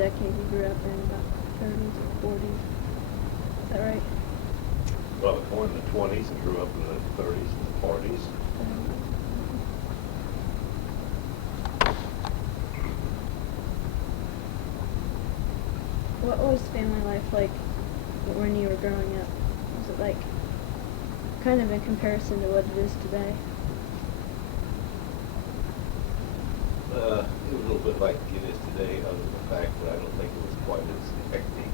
decade you grew up in, about 30s or 40s. Is that right? Well, I was born in the 20s and grew up in the 30s and 40s. What was family life like when you were growing up? Was it like kind of in comparison to what it is today? It was a little bit like it is today, other than the fact that I don't think it was quite as hectic.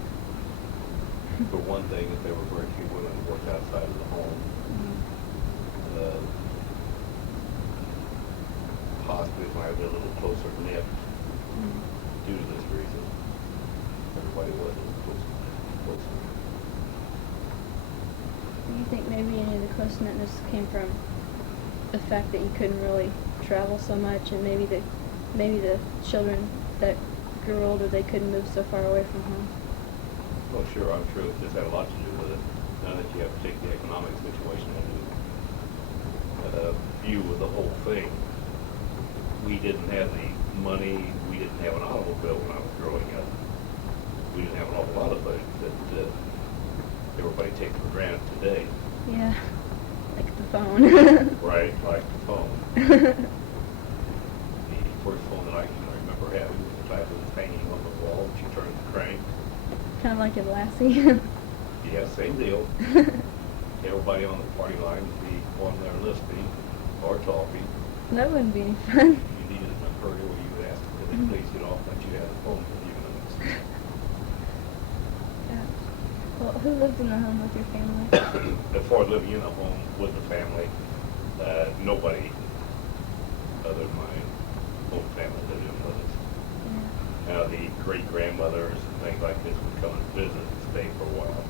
For one thing, that there were very few women who worked outside of the home. Hospitals might have been a little closer knit due to this reason. Everybody was a little closer. Do you think maybe any of the close-knitness came from the fact that you couldn't really travel so much, and maybe the children that grew older, they couldn't move so far away from home? Well, sure, I'm sure this had a lot to do with it. Now that you have to take the economic situation into view of the whole thing. We didn't have the money, we didn't have an automobile when I was growing up. We didn't have an awful lot of things that everybody takes for granted today. Yeah, like the phone. Right, like the phone. The first phone that I can remember having was the type that was hanging on the wall, and she turned the crank. Kind of like a Lassie. Yeah, same deal. Everybody on the party line would be on there listening or talking. That wouldn't be any fun. You needed an hurry where you would ask them to please get off once you had the phone for a few minutes. Yeah. Well, who lived in the home with your family? As far as living in a home with the family, nobody other than my own family lived in with us. Yeah. Now the great-grandmothers and things like this would come and visit and stay for a while.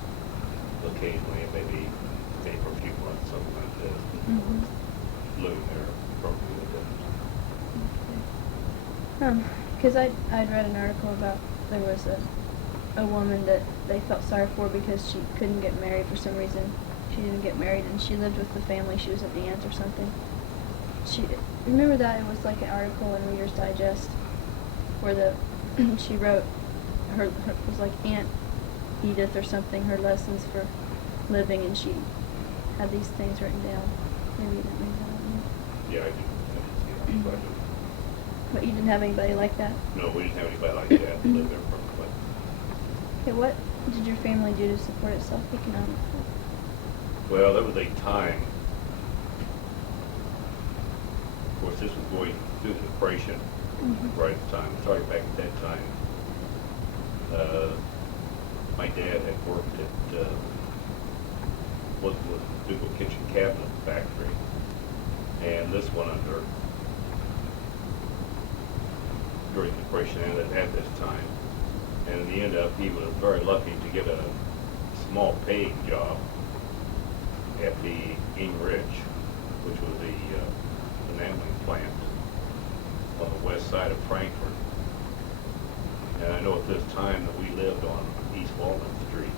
Occasionally, maybe stay for a few months, something like this. Living there appropriately. Because I'd read an article about there was a woman that they felt sorry for because she couldn't get married for some reason. She didn't get married, and she lived with the family. She was at the aunt or something. Remember that? It was like an article in Reader's Digest where she wrote her it was like Aunt Edith or something, her lessons for living, and she had these things written down. Maybe you didn't read that. Yeah, I did see that. But you didn't have anybody like that? No, we didn't have anybody like that who lived there permanently. Okay, what did your family do to support itself economically? Well, there was a time, of course, this was going through the Depression right at the time. Starting back at that time, my dad had worked at what was the Ducal Kitchen Cabinet Factory, and this went under during the Depression and at this time. And in the end up, he was very lucky to get a small paying job at the Ing Ridge, which was the enameling plant on the west side of Frankfurt. And I know at this time that we lived on East Walnut Street.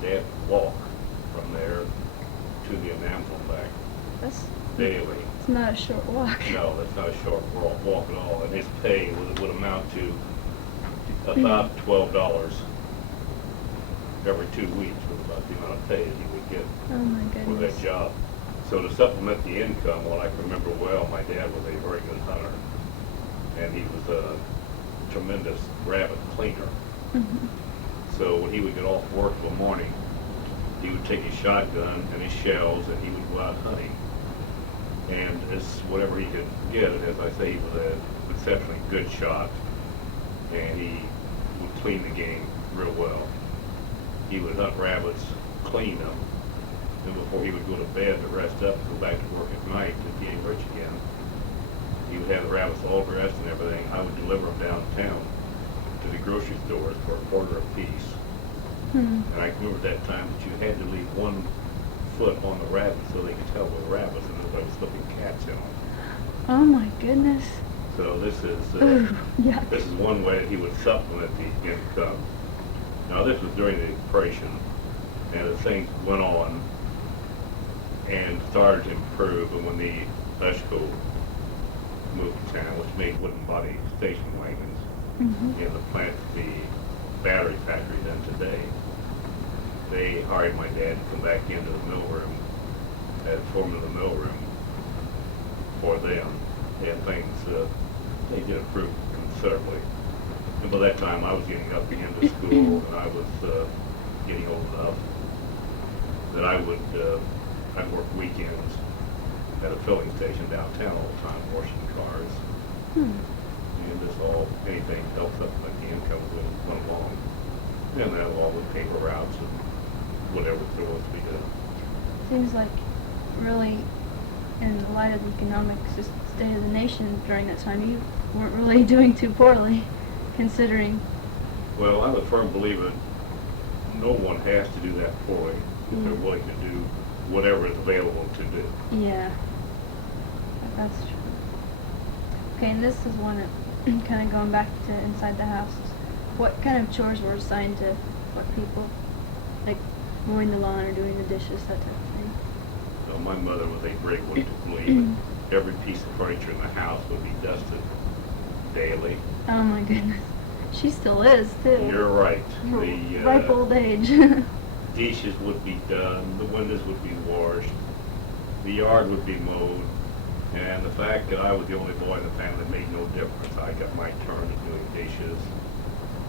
Dad would walk from there to the enamel back daily. It's not a short walk. No, that's not a short walk at all. And his pay would amount to about $12 every 2 weeks, was about the amount of pay that he would get for that job. So to supplement the income, what I can remember well, my dad was a very good hunter, and he was a tremendous rabbit cleaner. So when he would get off work in the morning, he would take his shotgun and his shells, and he would go out hunting. And whatever he could get, as I say, he was an exceptionally good shot, and he would clean the game real well. He would hunt rabbits, clean them, and before he would go to bed to rest up and go back to work at night to getting rich again, he would have the rabbits all dressed and everything. I would deliver them downtown to the grocery stores for $1 apiece. And I can remember that time that you had to leave 1 foot on the rabbit so they could tell were rabbits and nobody was slipping cats in them. Oh my goodness. So this is this is one way that he would supplement the income. Now this was during the Depression, and as things went on and started to improve, and when the Eshko moved to town, which made wooden body station wagons, Mm-hmm. in the plant, the battery factory done today. They hired my dad to come back into the mill room as foreman of the mill room for them, and things, they did improve considerably. And by that time, I was getting up into school, and I was getting old enough that I'd work weekends at a filling station downtown all the time, washing cars. And this all, anything helps up like the income will run along. And that all with paper routes and whatever there was to be done. Seems like really, in the light of the economic state of the nation during that time, you weren't really doing too poorly, considering. Well, I'm a firm believer no one has to do that poorly if they're willing to do whatever is available to do. Yeah, that's true. Okay, and this is one that kind of going back to inside the house. What kind of chores were assigned to what people? Like mowing the lawn or doing the dishes, that type of thing? So my mother was a great one to believe that every piece of furniture in the house would be dusted daily. Oh my goodness. She still is, too. You're right. The ripe old age. Dishes would be done, the windows would be washed, the yard would be mowed, and the fact that I was the only boy in the family made no difference. I got my turn at doing dishes.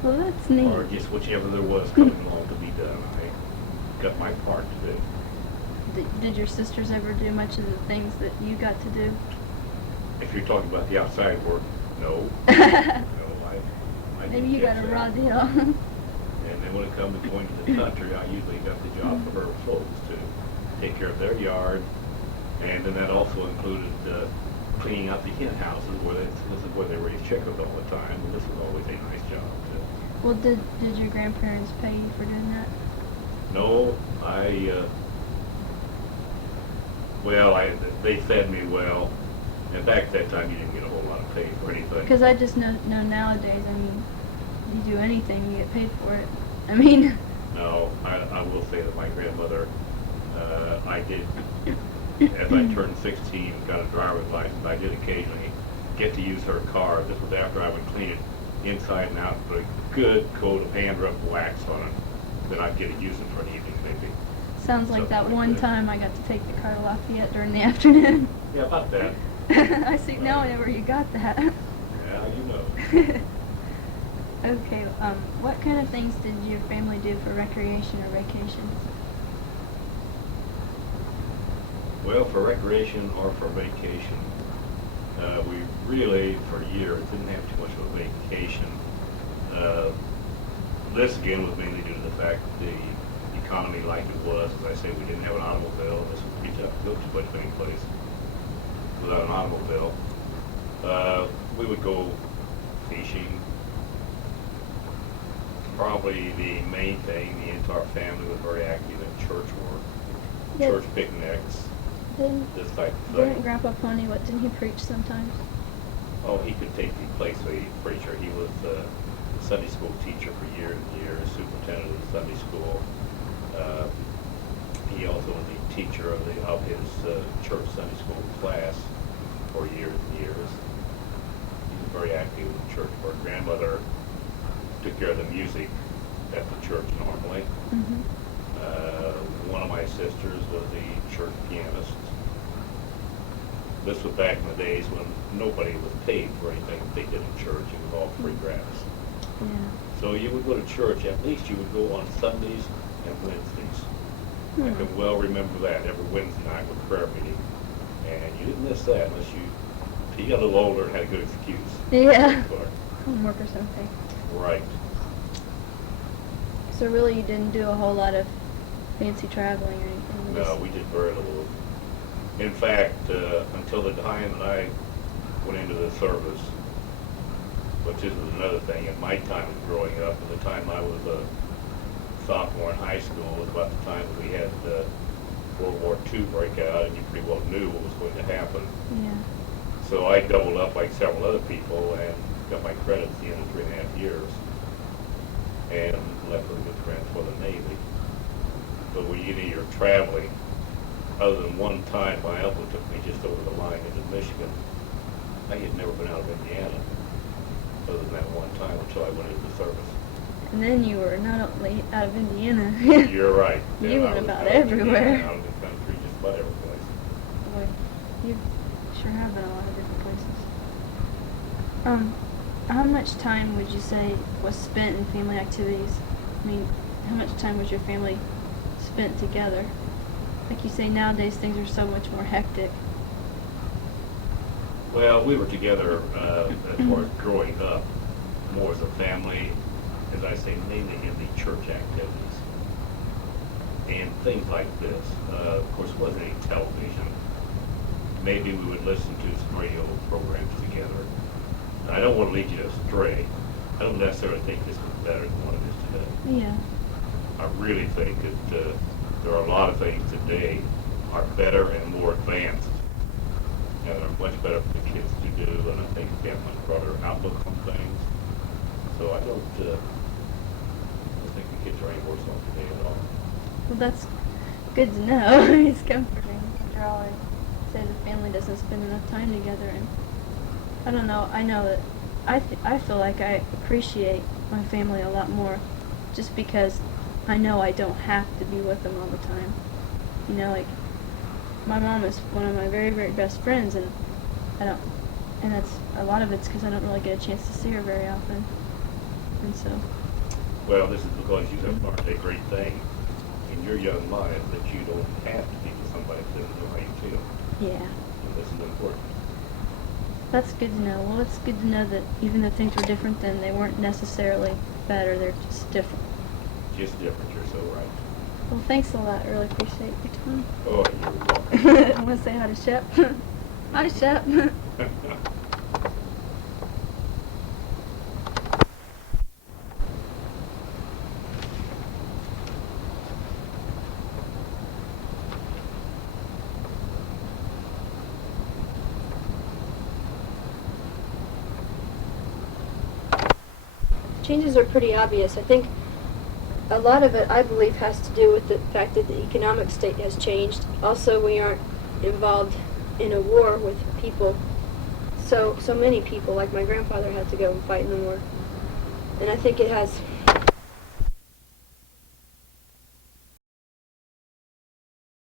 Well, that's neat. Or just whichever there was coming along to be done. I got my part to do. Did your sisters ever do much of the things that you got to do? If you're talking about the outside work, no. I Maybe you got a raw deal. And then when it comes to going to the country, I usually got the job for her folks to take care of their yard. And then that also included cleaning out the hen houses this is where they raise chickens all the time. And this was always a nice job too. Well, did your grandparents pay you for doing that? No, they fed me well. And back at that time, you didn't get a whole lot of pay for anything. Because I just know nowadays, I mean, you do anything, you get paid for it. I mean. No, I will say that my grandmother, I did, as I turned 16 and got a driver's license, I did occasionally get to use her car. This was after I would clean it inside and out, put a good coat of hand-rubbed wax on it. Then I'd get to use it for an evening, maybe. Sounds like that one time I got to take the car to Lafayette during the afternoon. Yeah, about that. I see, now I know where you got that. Yeah, you know. Okay, what kind of things did your family do for recreation or vacations? Well, for recreation or for vacation, we really, for years, didn't have too much of a vacation. This, again, was mainly due to the fact that the economy like it was. As I say, we didn't have an automobile. This would be tough to go too much of any place without an automobile. We would go fishing. Probably the main thing, the entire family was very active in church work, church picnics, this type of thing. Didn't Grandpa Pony, didn't he preach sometimes? Oh, he could take the place of a preacher. He was a Sunday school teacher for years and years, superintendent of the Sunday school. He also was the teacher of his church Sunday school class for years and years. He was very active in church work. Grandmother took care of the music at the church normally. Mm-hmm. One of my sisters was a church pianist. This was back in the days when nobody was paid for anything that they did in church. It was all free gratis. Yeah. So you would go to church, at least you would go on Sundays and Wednesdays. I can well remember that, every Wednesday night with prayer meeting. And you didn't miss that unless you got a little older and had a good excuse. Yeah. Homework or something. Right. So really you didn't do a whole lot of fancy traveling or anything? No, we did very little. In fact, until the time that I went into the service, which is another thing, in my time of growing up, at the time I was a sophomore in high school, was about the time that we had World War II break out, and you pretty well knew what was going to happen. Yeah. So I doubled up like several other people and got my credits at the end of 3.5 years, and left with a good friends for the Navy. But when you're traveling, other than one time my uncle took me just over the line into Michigan, I had never been out of Indiana. other than that one time until I went into the service. And then you were not only out of Indiana. You're right. You Yeah, went I was about out of Indiana, everywhere. out of the country, just about every place. Boy, you sure have been a lot of different places. How much time would you say was spent in family activities? I mean, how much time was your family spent together? Like you say, nowadays things are so much more hectic. Well, we were together as far as growing up, more as a family, as I say, mainly in the church activities and things like this. Of course, it wasn't any television. Maybe we would listen to some radio programs together. And I don't want to lead you astray. I don't necessarily think this was better than what it is today. Yeah. I really think that there are a lot of things today are better and more advanced. And they're much better for the kids to do, and I think they have a much broader outlook on things. So I don't think the kids are any worse off today at all. Well, that's good to know. It's comforting. After all, I say the family doesn't spend enough time together, and I don't know. I know that I feel like I appreciate my family a lot more, just because I know I don't have to be with them all the time. You know, like my mom is one of my very, very best friends, and that's a lot of it's because I don't really get a chance to see her very often, and so. Well, this is because you have learned a great thing in your young life that you don't have to be with somebody that doesn't know how you feel. Yeah. And this is important. That's good to know. Well, it's good to know that even though things were different then, they weren't necessarily better. They're just different. Just different, you're so right. Well, thanks a lot. I really appreciate your time. Oh, you're welcome. I want to say hi to Shep. Hi, Shep. Changes are pretty obvious. I think a lot of it, I believe, has to do with the fact that the economic state has changed. Also, we aren't involved in a war with people. So many people, like my grandfather, had to go and fight in the war. And I think it has